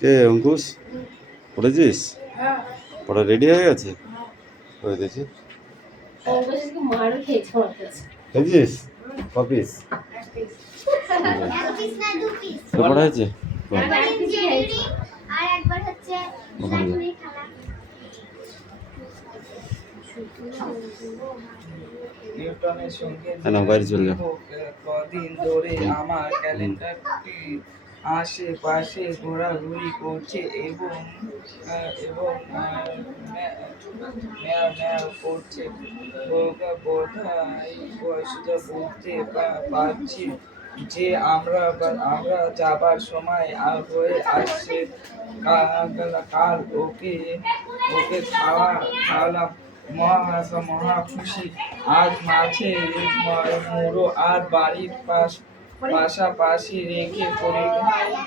কে অঙ্কুশ পড়েছিস? পড়া রেডি হয়ে গেছে? করে দিয়েছি। খেয়েছিস কপিস? পড়া হয়েছে নিউটনের সঙ্গে বাইরে চলে যাও। কদিন ধরে আমার ক্যালেন্ডারটি আশেপাশে ঘোরাঘুরি করছে এবং ম্যাও করছে। বোধহয় বয়সটা বুঝতে পারছি যে আমরা যাবার সময় হয়ে আসছে। কাল ওকে খাওয়ালাম, মহা খুশি। আজ মাঝে মুড়ো আর বাড়ির পাশাপাশি রেখে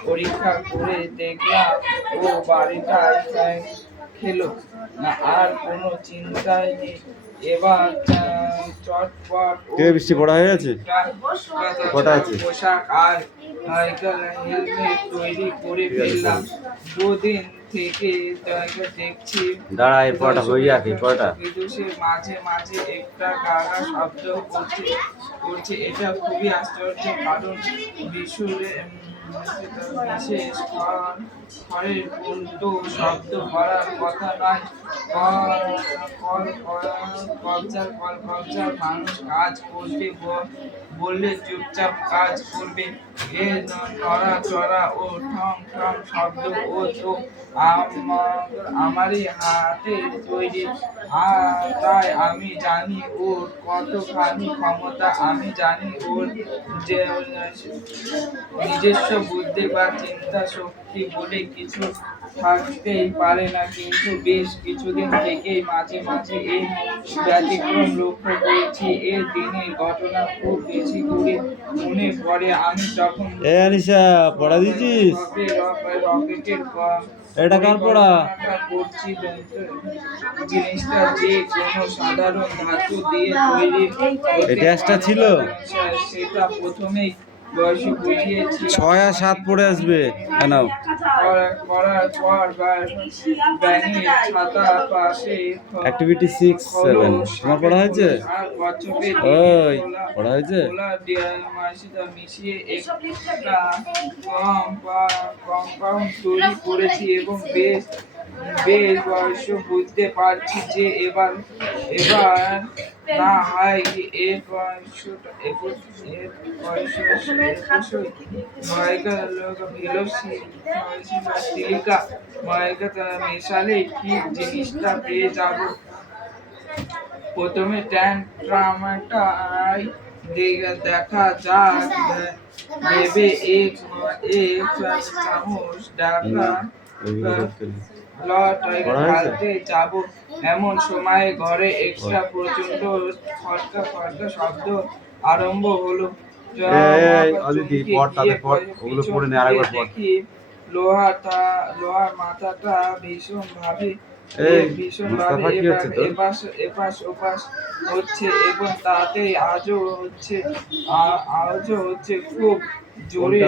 পরীক্ষা করে দেখলাম ও বাড়িটাই খেলো না, আর কোনো চিন্তাই নেই। এবার চটপট বৃষ্টি পড়া হয়ে গেছে? কটা আছে? পোশাক আর হেলমেট তৈরি করে ফেললাম। দুদিন থেকে দেখছি দাঁড়া, এই পড়াটা হয়ে যাক। এই পড়াটা বিদুষে মাঝে মাঝে একটা গাড়া শব্দ করছে। এটা খুবই আশ্চর্য, কারণ বিশুরে বিশেষ ঘরের উল্টো শব্দ করার কথা নয়। কবজার মানুষ কাজ করবে বললে চুপচাপ কাজ করবে। এ নড়াচড়া ও ঠং ঠং শব্দ ও তো আমারই হাতের তৈরি। তাই আমি জানি ওর কতখানি ক্ষমতা। আমি জানি ওর যে নিজস্ব বুদ্ধি বা চিন্তা শক্তি বলে কিছু থাকতেই পারে না, কিন্তু বেশ কিছুদিন থেকেই মাঝে মাঝে এই ব্যতিক্রম লক্ষ্য করছি। এর দিনের ঘটনা খুব বেশি করে মনে পড়ে। আমি যখন পড়া দিয়েছিস? রকেটের এটা কার পড়া? করছি, জিনিসটা যে কোনো সাধারণ ধাতু দিয়ে তৈরি এটা ছিল, সেটা প্রথমেই বয়সে বুঝিয়েছি। 6 আর 7 পড়ে আসবে কেন? করার পর ব্যাঙের ছাতা পাশে অ্যাক্টিভিটি 6, 7 তোমার পড়া হয়েছে? ওই পড়া হয়েছে? মিশিয়ে একটা কম্পাউন্ড তৈরি করেছি এবং বেশ বয়স বুঝতে পারছি যে এবার না হয় এর মেশালে ঠিক জিনিসটা পেয়ে যাব। প্রথমে ট্রামাটাই দেখা যাক ভেবে এক চামচ ডাকা ঢালতে যাব, এমন সময় ঘরে একটা প্রচন্ড খটকা শব্দ আরম্ভ হলো। দেখি লোহার মাথাটা ভীষণ ভাবে এপাশ ওপাশ হচ্ছে এবং তাতে আজও হচ্ছে খুব জোরে।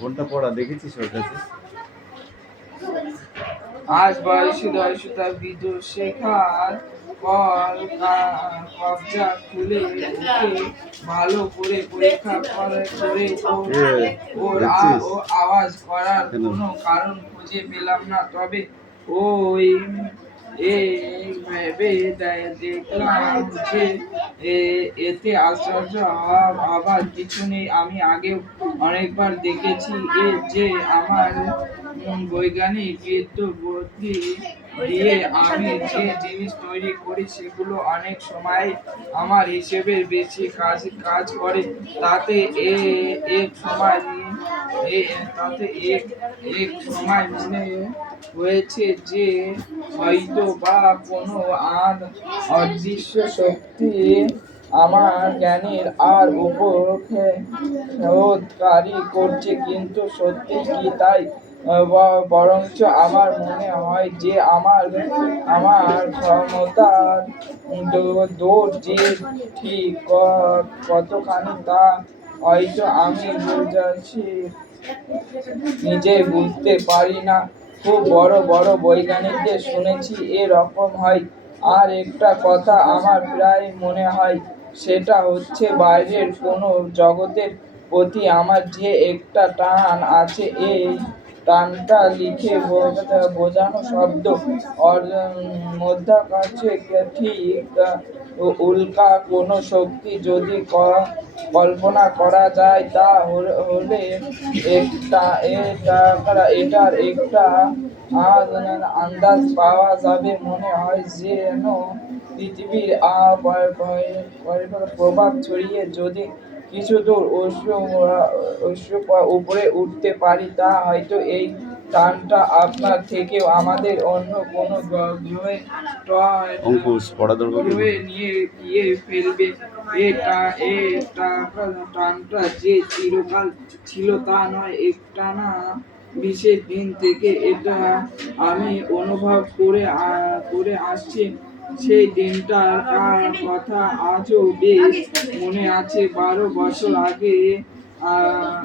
কোনটা পড়া দেখেছিস ওর কাছে? আজ বয়সটা বিদ্যুৎ শেখার কবজা খুলে ওকে ভালো করে পরীক্ষা করে ওর আওয়াজ করার কোনো কারণ খুঁজে পেলাম না। তবে ওই ভেবে দেখলাম যে এতে আশ্চর্য হবার কিছু নেই। আমি আগেও অনেকবার দেখেছি যে আমার বৈজ্ঞানিক বুদ্ধি দিয়ে আমি যে জিনিস তৈরি করি সেগুলো অনেক সময় আমার হিসেবের বেশি কাজ করে। তাতে এক সময় মনে হয়েছে যে হয়তো বা কোনো অদৃশ্য শক্তি আমার জ্ঞানের আর উপর কারি করছে। কিন্তু সত্যি কি তাই? বরঞ্চ আমার মনে হয় যে আমার ক্ষমতার দৌড় যে ঠিক কতখানি তা হয়তো আমি বুঝাচ্ছি নিজে বুঝতে পারি না। খুব বড় বড় বৈজ্ঞানিকদের শুনেছি এরকম হয়। আর একটা কথা আমার প্রায় মনে হয়, সেটা হচ্ছে বাইরের কোনো জগতের প্রতি আমার যে একটা টান আছে, এই টানটা লিখে বোঝানো শব্দ মধ্যাকাশে ঠিক উল্কা কোনো শক্তি যদি কল্পনা করা যায়, তা হলে একটা এটার একটা আন্দাজ পাওয়া যাবে। মনে হয় যেন পৃথিবীর প্রভাব ছড়িয়ে যদি কিছু দূর উপরে উঠতে পারি, তা হয়তো এই টানটা আপনার থেকেও আমাদের অন্য কোনো গ্রহে অঙ্কুশ পড়া দরকার কি? গ্রহে নিয়ে গিয়ে ফেলবে। এটা টানটা যে চিরকাল ছিল তা নয়, একটানা বিশেষ দিন থেকে এটা আমি অনুভব করে আসছি। সেই দিনটার কথা আজও বেশ মনে আছে। 12 বছর আগে আহ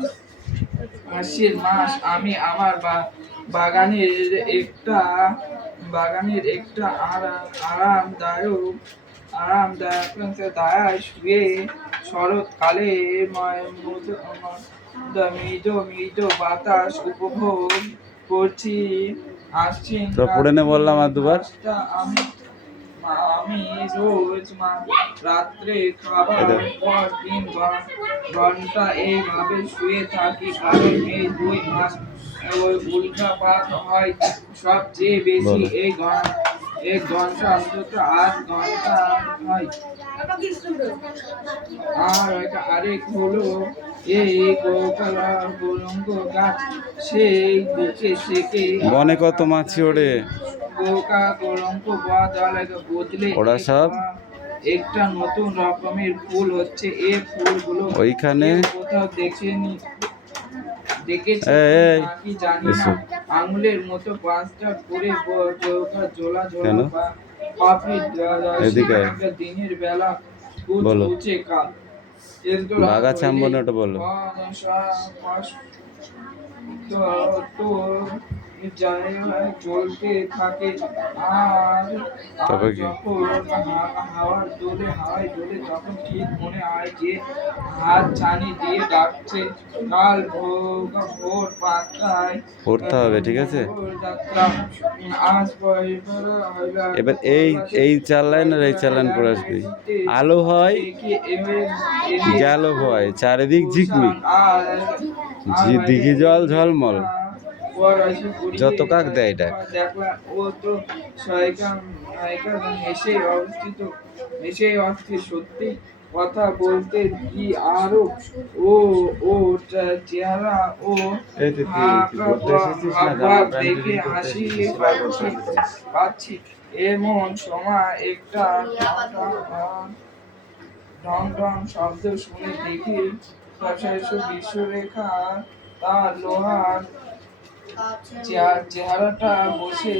আশ্বিন মাস, আমি আমার বাগানের একটা আরামদায়ক দায়ায় শুয়ে শরৎকালে মৃদু মৃদু বাতাস উপভোগ করছি। আশ্বিন তো পড়ে নে বললাম আর দুবার। মাসটা আমি রোজ রাত্রে খাবার পর 3 ঘন্টা এইভাবে শুয়ে থাকি, কারণ এই 2 মাস উল্কাপাত হয় সবচেয়ে বেশি। বলো। এক ঘন্টা অন্তত 8 ঘন্টা হয়। আরেক হলো এই গোলঙ্গ গাছ, সেই দিকে থেকে বনে কত মাছি ওড়ে। কলঙ্ক বদলে ওরা সব একটা নতুন রকমের ফুল হচ্ছে। এই ফুলগুলো ওইখানে কোথাও দেখেছি এই, নাকি জানি না। এসো। আঙুলের মতো 5টা করে জোলা কেন? পাপড়ি এদিকে আয়। দিনের বেলা বলো। উঁচে কাল বাগাছে আমবনে ওটা বলো। তো জায়গায় চলতে থাকে। আর তবে কি? যখন হাওয়ায় দোলে তখন ঠিক মনে হয় যে হাত ছানি দিয়ে ডাকছে। কাল ভোর 5টায় পড়তে হবে, ঠিক আছে? যাত্রা। আজ এবার এই চার লাইন আর এই 4 লাইন পড়ে আসবি। আলো হয়, গেল ভয়, চারিদিক ঝিকমিক, দিঘি জল ঝলমল, যত কাক দেয় ডাক। দেখলাম ও তো হেসেই অস্থির। সত্যি কথা বলতে কি, আরো ও চেহারা ও হাবভাব দেখে হাসি পাচ্ছি। এমন সময় একটা ঢং ঢং শব্দ শুনে দেখি বিশ্বরেখা তার লোহার চেহারাটা বসে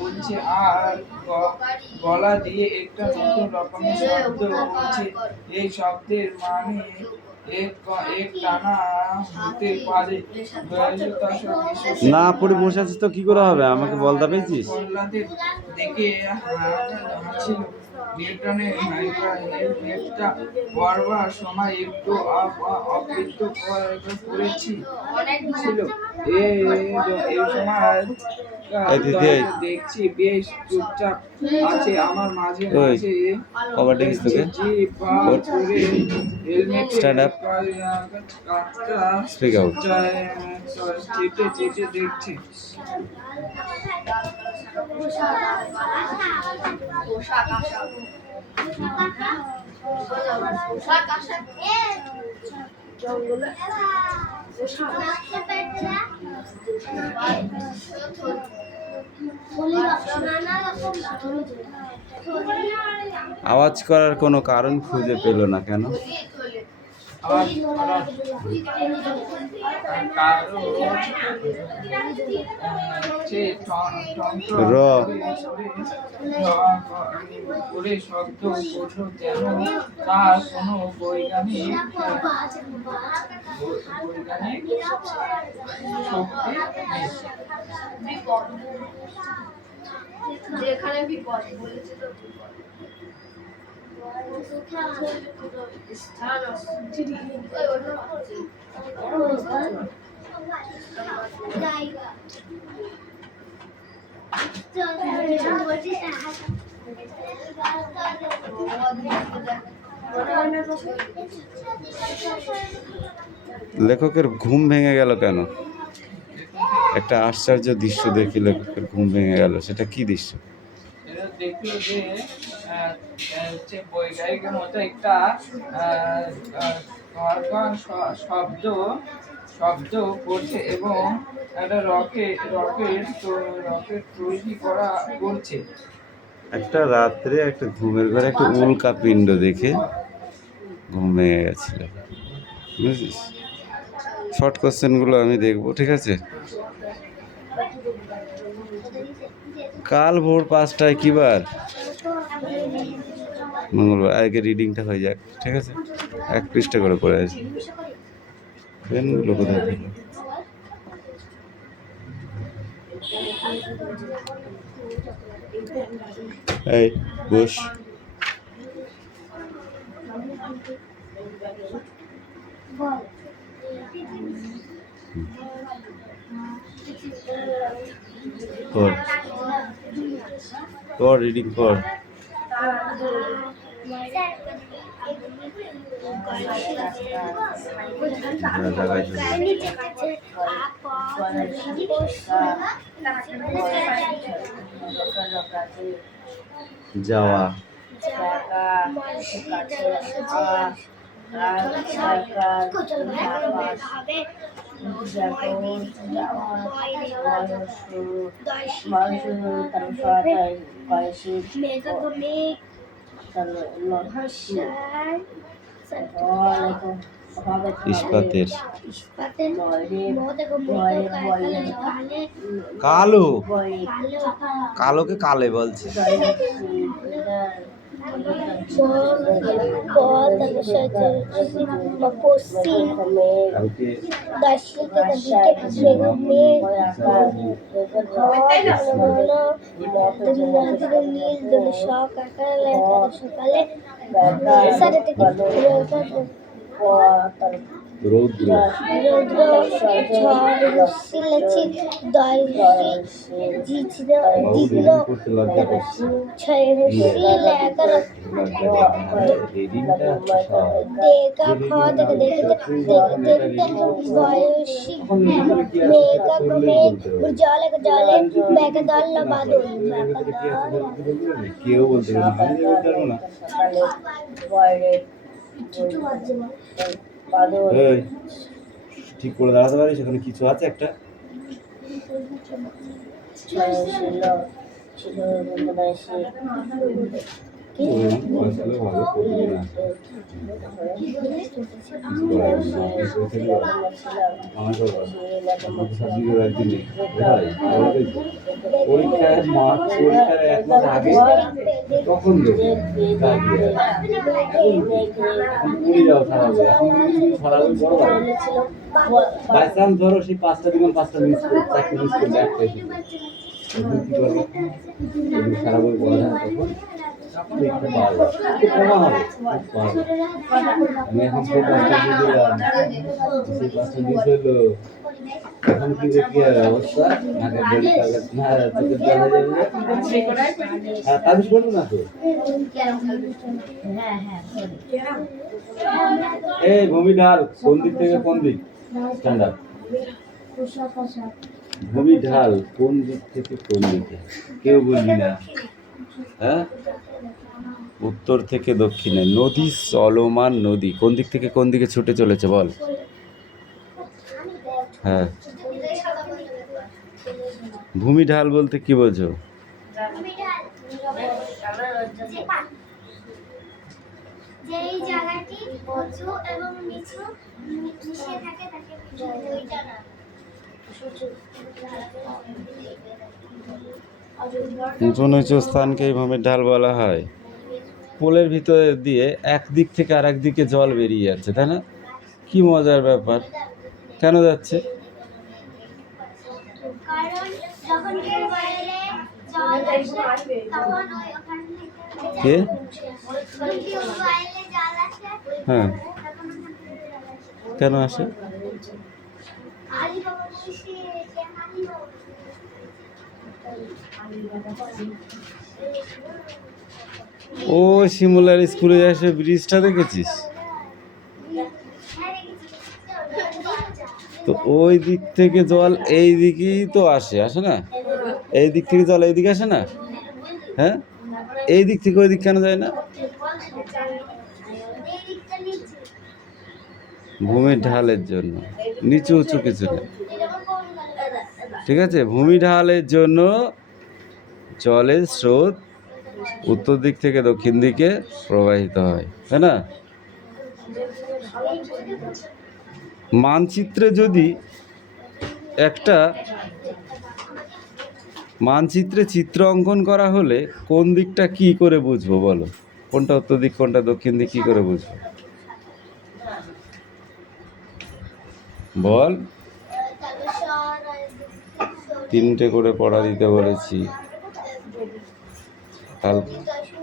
বলছে, আর গলা দিয়ে একটা নতুন রকমের শব্দ বলছে। এই শব্দের মানে এক টানা হতে পারে। না পড়ে বসে আছিস তো কি করে হবে? আমাকে বলতে পেয়েছিস? প্রহ্লাদের দেখে হাসিল। নিউটনের হেলমেটটা পরবার সময় একটু অবৃত করেছি ছিল। এই সময় দেখছি বেশ চুপচাপ আছে। আমার মাঝে মাঝে কবার ডেকেছিস তোকে? জিভ বার করে Stand হেলমেটের up. কাঁচটা Speak out. চেটে দেখছি। আওয়াজ করার কোনো কারণ খুঁজে পেল না কেন? কারো র করে শব্দ করলো যেন তার কোনো বৈজ্ঞানিক শক্তি নেই। যেখানে বিপদ বলেছে তো বিপদ স্থান লেখকের ঘুম ভেঙে গেল কেন? একটা আশ্চর্য দৃশ্য দেখি লেখকের ঘুম ভেঙে গেল, সেটা কি দৃশ্য? এটা দেখলো যে হচ্ছে বৈজ্ঞানিকের মতো একটা অর্গান শব্দ শব্দ করছে এবং একটা রকেট তৈরি করছে। একটা রাত্রে একটা ঘুমের ঘরে একটা উল্কা পিণ্ড দেখে ঘুম ভেঙে গেছিল, বুঝিস? শর্ট কোশ্চেনগুলো আমি দেখবো, ঠিক আছে? কাল ভোর 5টায় কি বার? মঙ্গলবার। আগে রিডিংটা হয়ে যাক, ঠিক আছে? 1 পৃষ্ঠা করে পড়ে আছে। পেনগুলো কোথায় থেকে? এই বস। কর কর রিডিং কর। যাওয়া ইস্পাতের কালো কালোকে কালে বলছে। রৌদ্র কেউ বলতে পারবো না। ঠিক করে দাঁড়াতে পারিস? সেখানে কিছু আছে একটা পরীক্ষার পরীক্ষার 1 মাস আগে তখন দেবে সারা বই বড় বাই চান্স ধরো সেই 5টা দিন 5টা মিস করে 4টে মিস করে একটা এসে কি করবো? সারা বই পড়া যায় তখন দেখতে পারবো, কমা হবে। আমি এখন সেই 5টা দিয়ে দিলাম, সেই 5টা মিস হলো, এখন কি দেখি আর অবস্থা? নাকের জড়ি কাগজ না চোখের জল হয়ে যাবে। হ্যাঁ তাবিজ বলবো না তো। এই ভূমি ঢাল কোন দিক থেকে কোন দিক? স্ট্যান্ডার্ড ভূমি ঢাল কোন দিক থেকে কোন দিকে? কেউ বলবি না। হ্যাঁ, উত্তর থেকে দক্ষিণে। নদী চলমান নদী কোন দিক থেকে কোন দিকে ছুটে চলেছে বল? হ্যাঁ, ভূমি ঢাল বলতে কি বোঝো? যেই জায়গাটি উঁচু এবং নিচু মিশিয়ে থাকে তাকে দুইটা না উঁচু নিচু স্থানকে ভূমির ঢাল বলা হয়। পোলের ভিতরে দিয়ে এক দিক থেকে আরেক দিকে জল বেরিয়ে যাচ্ছে, তাই না? কি মজার ব্যাপার! কেন যাচ্ছে? কারণ যখন কেউ বাইরে জল আসে তখন ওই ওখান থেকে কে? যখন কেউ বাইরে জল আসে হ্যাঁ, তখন ওখান থেকে জল আসে। কেন আসে? আলী বাবা বলছি যে আলী বাবা ও শিমুলার স্কুলে এসে ব্রিজটা দেখেছিস? তো ওই দিক থেকে জল এই দিকেই তো আসে না? এই দিক থেকে জল এই দিকে আসে না? হ্যাঁ, এই দিক থেকে ওই দিক কেন যায় না? ভূমির ঢালের জন্য। নিচু উঁচু কিছু না, ঠিক আছে? ভূমি ঢালের জন্য জলের স্রোত উত্তর দিক থেকে দক্ষিণ দিকে প্রবাহিত হয়, তাই না? মানচিত্রে যদি একটা মানচিত্রে চিত্র অঙ্কন করা হলে কোন দিকটা কি করে বুঝবো বলো? কোনটা উত্তর দিক কোনটা দক্ষিণ দিক কি করে বুঝবো বল? তিনটে করে পড়া দিতে বলেছি।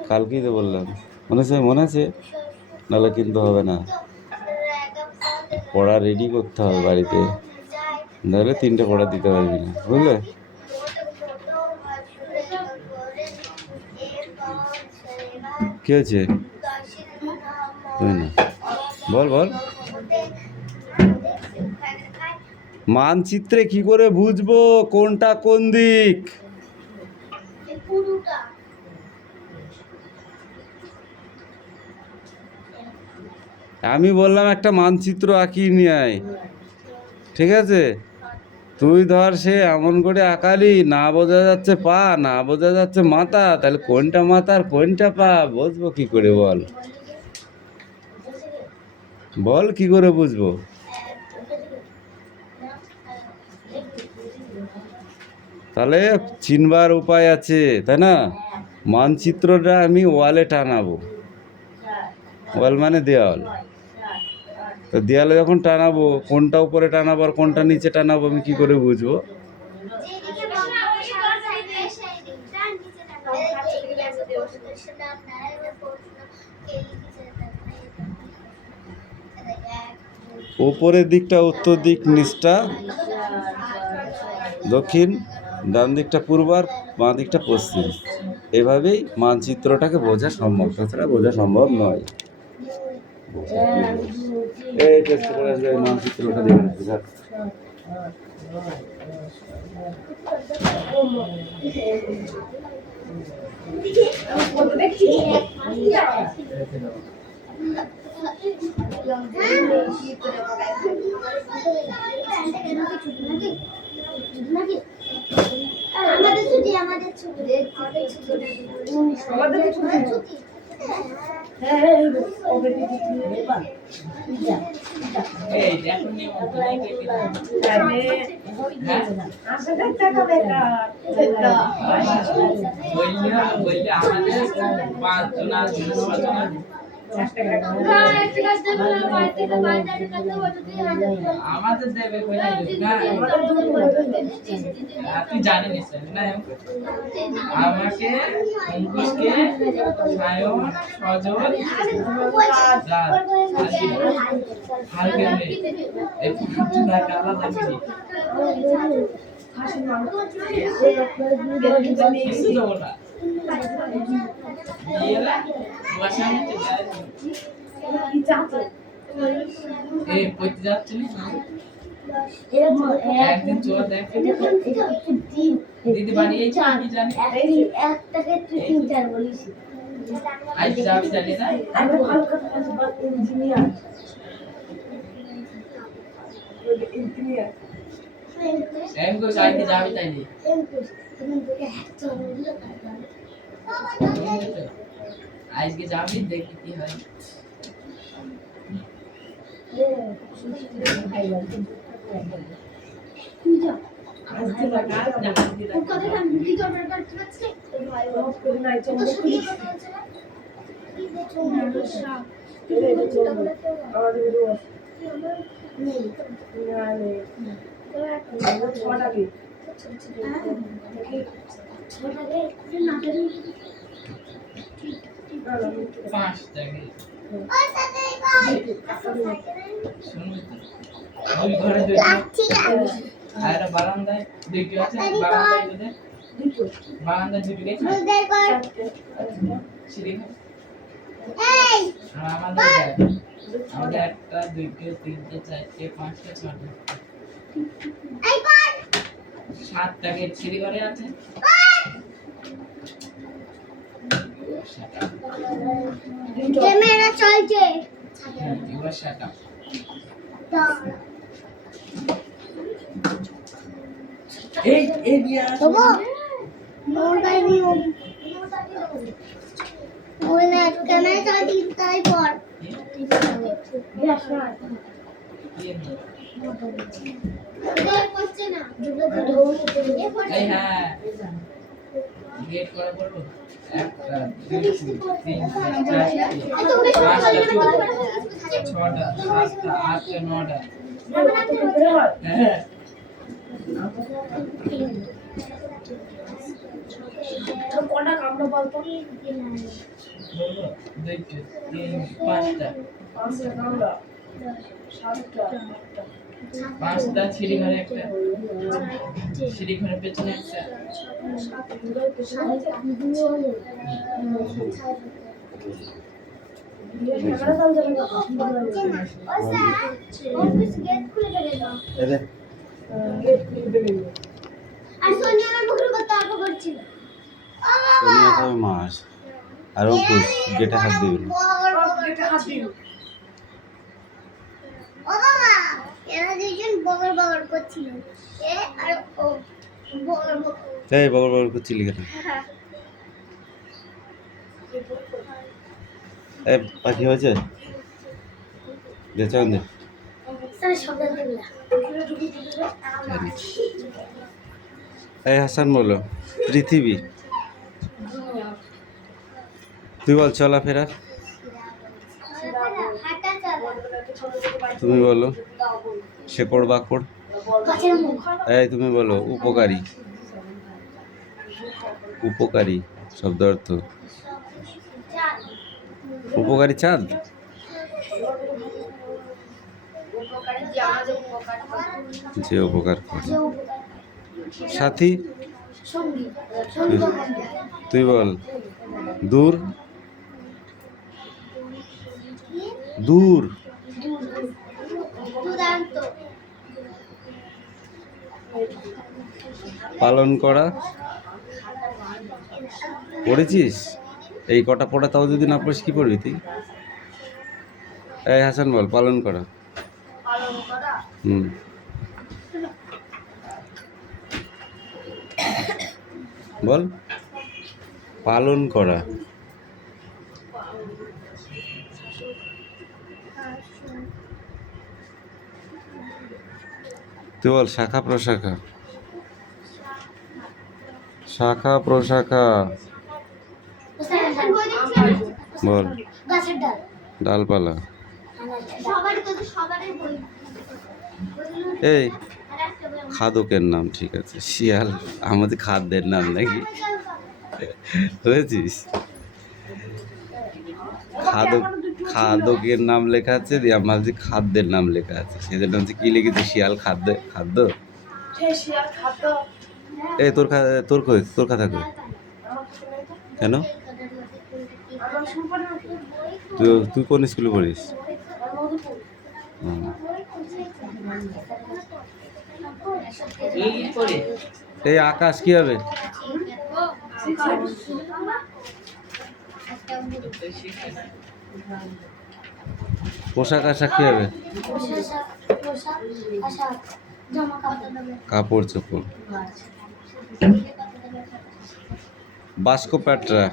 কালকেই তো বললাম, মনে আছে? নাহলে কিন্তু হবে না, পড়া রেডি করতে হবে বাড়িতে, নাহলে তিনটে পড়া দিতে পারবি না, বুঝলে? কি হয়েছে? না, বল বল। মানচিত্রে কি করে বুঝবো কোনটা কোন দিক? আমি বললাম একটা মানচিত্র আঁকিয়ে নিয়ে আয়, ঠিক আছে? তুই ধর সে এমন করে আঁকালি, না বোঝা যাচ্ছে পা, না বোঝা যাচ্ছে মাথা, তাহলে কোনটা মাথা আর কোনটা পা বুঝবো কি করে বল? বল কি করে বুঝবো? তাহলে চিনবার উপায় আছে, তাই না? মানচিত্রটা আমি ওয়ালে টানাবো, ওয়াল মানে দেওয়াল। তো দেওয়ালে যখন টানাবো, কোনটা উপরে টানাবো আর কোনটা নিচে টানাবো আমি কি করে বুঝবো? উপরের দিকটা উত্তর দিক, নিচটা দক্ষিণ, ডান দিকটা পূর্ব আর বাঁ দিকটা পশ্চিম। এভাবেই মানচিত্রটাকে বোঝা সম্ভব, তাছাড়া বোঝা সম্ভব নয়। এই টেস্ট করে আসবে, এই মানচিত্রটা দিয়ে আসবে, যা। আমাদের ছুটি এই দেখো নিয়ম বললে আমাদের 5 জন আছে, 6 জন আছে। আমাদের দেবে তুই জানিস না? আমাকে অঙ্কুশকে সায়ন সজল হালকে আলাদা কিছু দেবো না। পড়তে যাচ্ছি একদিন চোর দেখে দিদি বানিয়েছে কি জানি একটাকে তুই 3-4 বলিস আজ যাবি জানি না আমি ভালো কথা বলছি ইঞ্জিনিয়ার ইঞ্জিনিয়ার এমকো সাইতে যাবি তাইলে আজকে যাবি দেখি কি হয়। ওর কথাটা আমি কি অর্ডার করতে পারছি তো সাথে কথা হচ্ছে না কি দেখো সমস্যা নেই ছটাকে নাটারি পাঁচটাকে ওর সাথে কই শুনবি তো ওই ঘরে ঠিক আছে আর বারান্দায় দুইটি আছে বারান্দায় দুইটি গেছে বুঝদের কর সিঁড়ি ঘর। এই আর আমাদের একটা দুইটা তিনটে চারটে পাঁচটা ছটা এই কর সাতটা গেট সিঁড়ি ঘরে আছে ক্যামেরা চলছে এবার সাতটা এই দিয়া তবু মোবাইল নিও ওই না ক্যামেরা চালাতে তাই পর এটা করছে না এই হ্যাঁ গেট করা বলবো একটা দুইটা তিনটা চারটে পাঁচটা ছটা সাতটা আটটা নটা হ্যাঁ কটা কামড়া বলতো বলবো দুইটা তিন পাঁচটা পাঁচটা কামড়া সাতটা পাঁচটা সিঁড়ি ঘরে একটা সিঁড়ি ঘরের পেছনে একটা এদের আর সোনিয়া আমার মুখের উপর তর্ক করছিল সোনিয়া খাবে মাছ আর অঙ্কুশ গেটে হাত দিবি না। ও বাবা এরা দুজন বগর বগর করছিল এ আর ও বগর বগর এই বগর বগর করছিলি কেন? এই পাখি হয়েছে দেখছেন দে সারা শব্দ দিলা জানি। এই হাসান বলো পৃথিবী তুই বল চলাফেরা হাঁটা চলা তুমি বলো শেকড় বাকড় গাছের মুখ এই তুমি বলো উপকারী উপকারী শব্দ অর্থ চাল উপকারী চাঁদ যে উপকার করে সাথী সঙ্গী তুই বল দূর দূর দুদান্ত পালন করা পড়েছিস এই কটা পড়া তাও যদি না পড়িস কি পড়বি তুই এই হাসান বল পালন করা হুম বল পালন করা তুই বল শাখা প্রশাখা শাখা প্রশাখা বল গাছের ডাল ডালপালা সবারই তো সবারই বই এই খাদকের নাম ঠিক আছে শিয়াল আমাদের খাদ্যের নাম নাকি হয়েছিস খাদক খাদকের নাম লেখা আছে দিয়ে আমাদের খাদ্যের নাম লেখা আছে সেজন্য হচ্ছে কি লিখেছে শিয়াল খাদ্য খাদ্য শিয়াল খাদ্য এই তোর তোর কই তোর কথা কই কেন আমার সম্পূর্ণ তুই তুই কোন স্কুলে পড়িস হুম। এই করে এই আকাশ কি হবে পোশাক আশাক কি হবে কাপড় চোপড় বাস্ক প্যাটরা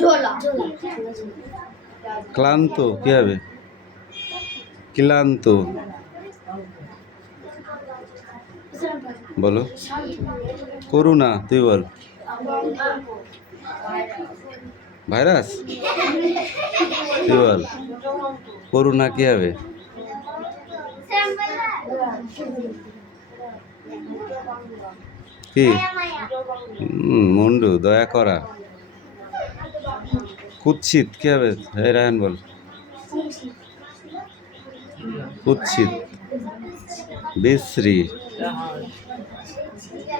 ঝোলা ক্লান্ত কি হবে? ক্লান্ত বলো। করুণা তুই বল। ভাইরাস তুই বল। করুণা কি হবে? কি? মুন্ডু দয়া করা। কুৎসিত কি হবে? এই রায়ন বল। কুৎসিত বিশ্রী।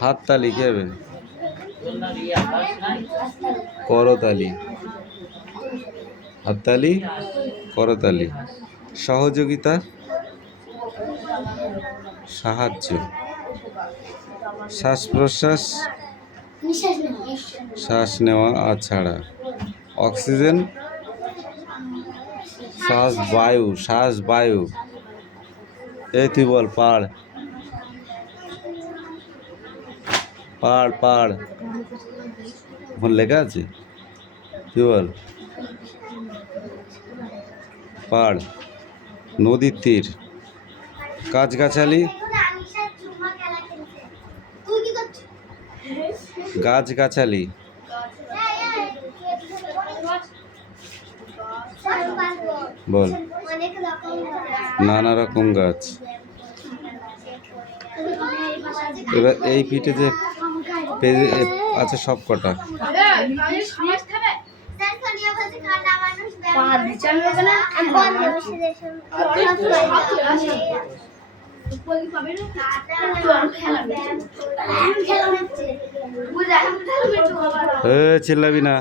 হাততালি কি হবে? করতালি। হাততালি করতালি। সহযোগিতা সাহায্য। শ্বাস প্রশ্বাস শ্বাস নেওয়া আর ছাড়া। অক্সিজেন শ্বাস বায়ু। এই তুই বল। পাড় পাড় পাড় ওখানে লেখা আছে, তুই বল। পাড় নদীর তীর। গাছগাছালি গাছগাছালি বল। নানা রকম গাছ। এবার এই পিঠে যে পেজে আছে সব কটা? চিল্লাবি না।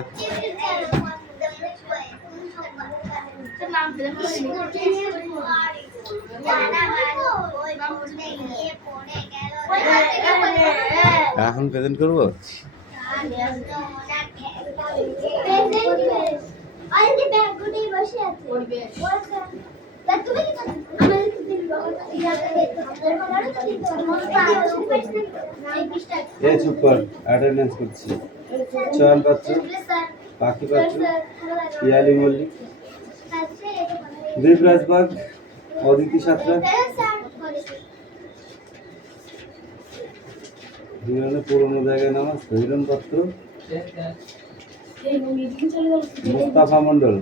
এখন প্রেজেন্ট করবো। চুপ কর, অ্যাটেন্ডেন্স করছি। চয়ন পাত্র, পাখি পাত্র, পিয়ালি মল্লিক, দেবরাজ বাগ, অদিতি সাঁতরা, হিরণের পুরোনো জায়গায় নামাজ, হিরণ পাত্র, মুস্তাফা মন্ডল,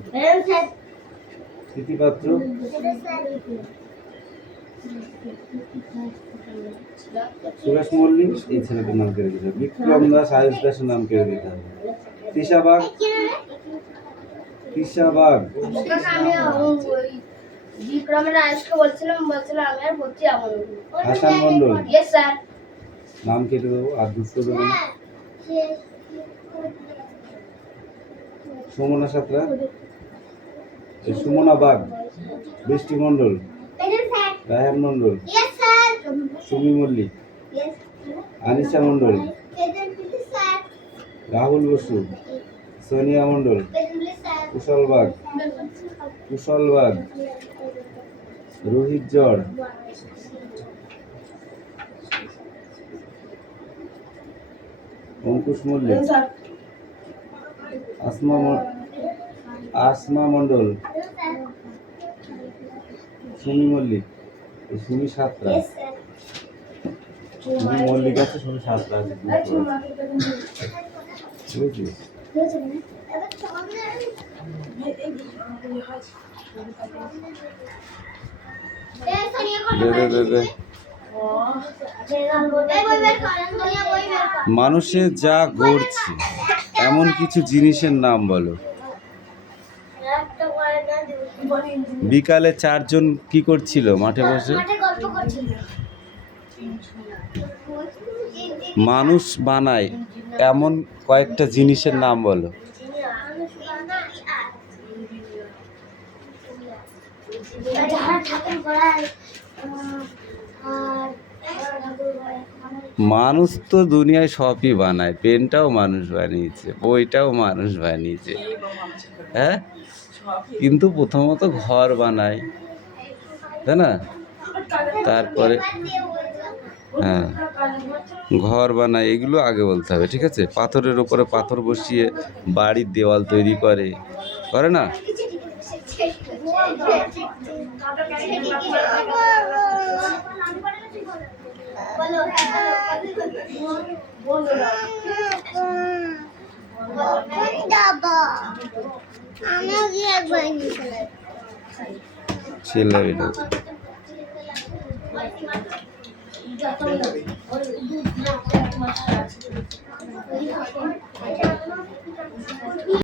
তিথিপাত্র, সুরেশ মল্লিক। এই ছেলেটার নাম কেড়ে দিতে হবে। বিক্রম দাস, আয়ুষ দাসের নাম কেড়ে দিতে হবে। তৃষাবাগ হাসান মন্ডল নাম কেটে দেবো, আর দুটো দেবো না। সুমনা সাঁতরা, সুমনা বাগ, বৃষ্টি মন্ডল, রায়হান মন্ডল, সুমি মল্লিক, আনিশা মন্ডল, রাহুল বসু, সোনিয়া মন্ডল, কুশল বাগ, রোহিত জড়, অঙ্কুশ মল্লিক, আসমা মন্ডল, সুমি মল্লিক, সুমি সাঁতরা। সুমি মল্লিক আছে, সুমি সাঁতরা আছে, বুঝছিস? মানুষের যা গড়ছে এমন কিছু জিনিসের নাম বলো। বিকালে চারজন কি করছিল? মাঠে বসে মানুষ বানায় এমন কয়েকটা জিনিসের নাম বলো। মানুষ তো দুনিয়ায় সবই বানায়। পেনটাও মানুষ বানিয়েছে, বইটাও মানুষ বানিয়েছে, হ্যাঁ। কিন্তু প্রথমত ঘর বানায়, তাই না? তারপরে হ্যাঁ ঘর বানায়, এগুলো আগে বলতে হবে, ঠিক আছে? পাথরের উপরে পাথর বসিয়ে বাড়ির দেওয়াল তৈরি করে, করে না? চিল্লাবি না। যত